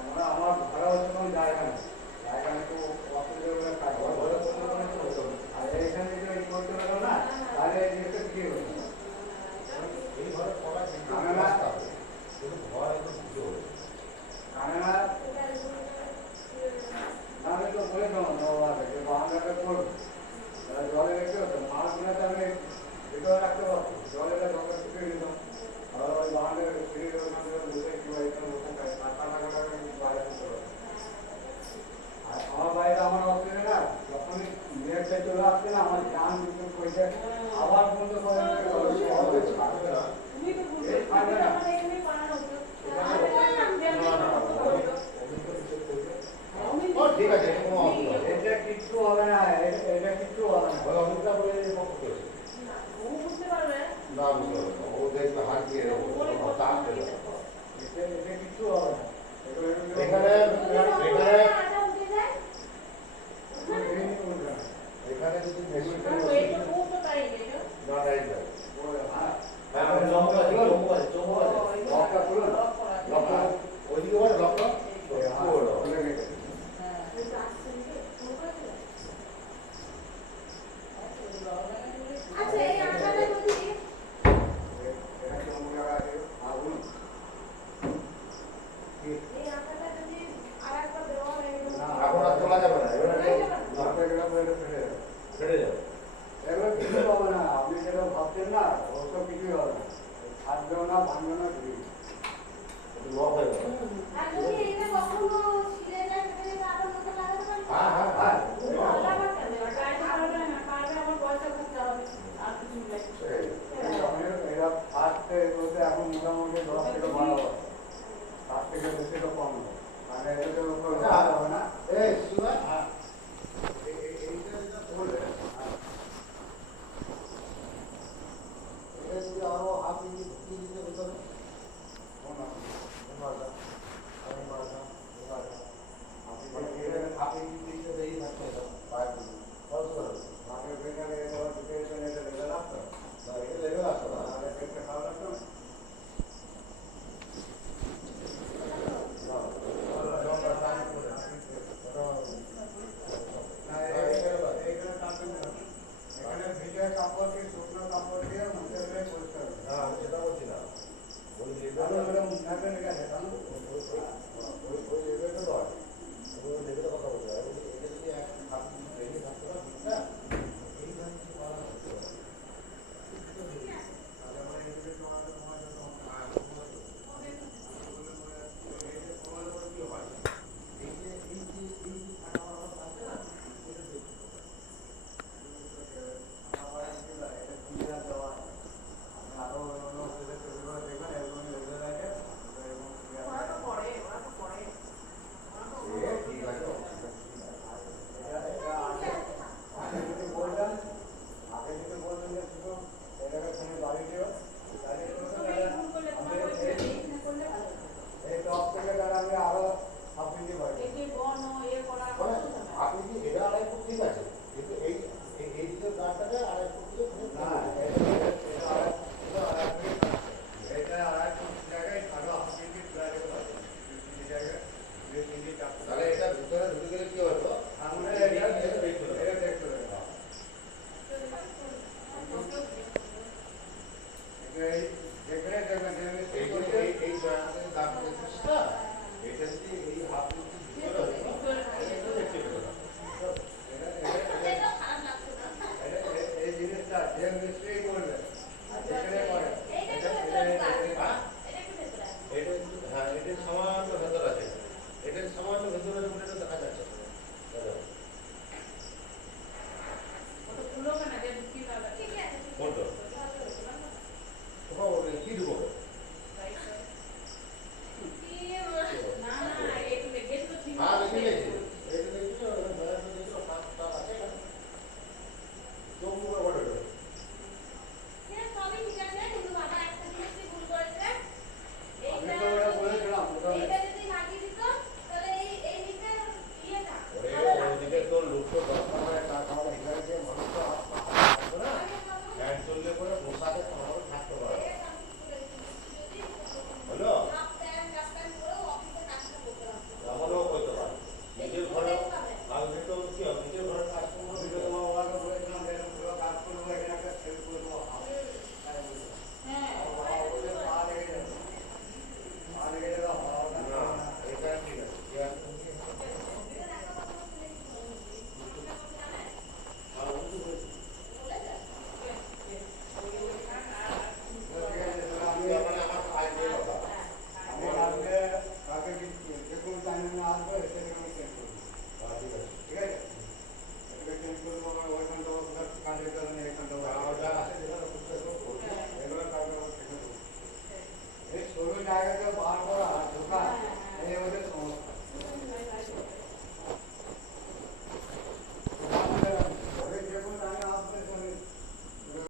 আমরা আমার ভাড়া হচ্ছে কোনো জায়গা নেই, জায়গা নেই তো অসুবিধা এটা কিচ্ছু হবে না, এটা কিচ্ছু হবে না। অমিতা বলে পক্ষ করেছে না ও বুঝতে পারবে না বুঝতে পারবে না। ও দেখবে হাত দিয়ে তার দেবে এটা কিচ্ছু হবে না। এখানে এখানে এখানে যদি মেশিনটা এইটা খুব তো তাই এটা না রাইট রাইট হ্যাঁ, জম্মু আছে। লকটা খুলুন। লক্ষ্য ওইদিকে বলে লক্ষ্য আচ্ছা এই আটাটা যদি এটা জম্মু জায়গা আছে, আগুন। এই আটাটা যদি আরেকবার দেওয়া হয়ে গেল এখন আর তোলা যাবে না এবারে লকটা গেলে পরে এটা ফেটে যাবে। ফেটে যাবে এগুলো কিছু হবে না, আপনি যেটা ভাবছেন না, ওসব কিছুই হবে না। থাকবেও না, ভাঙবেও না,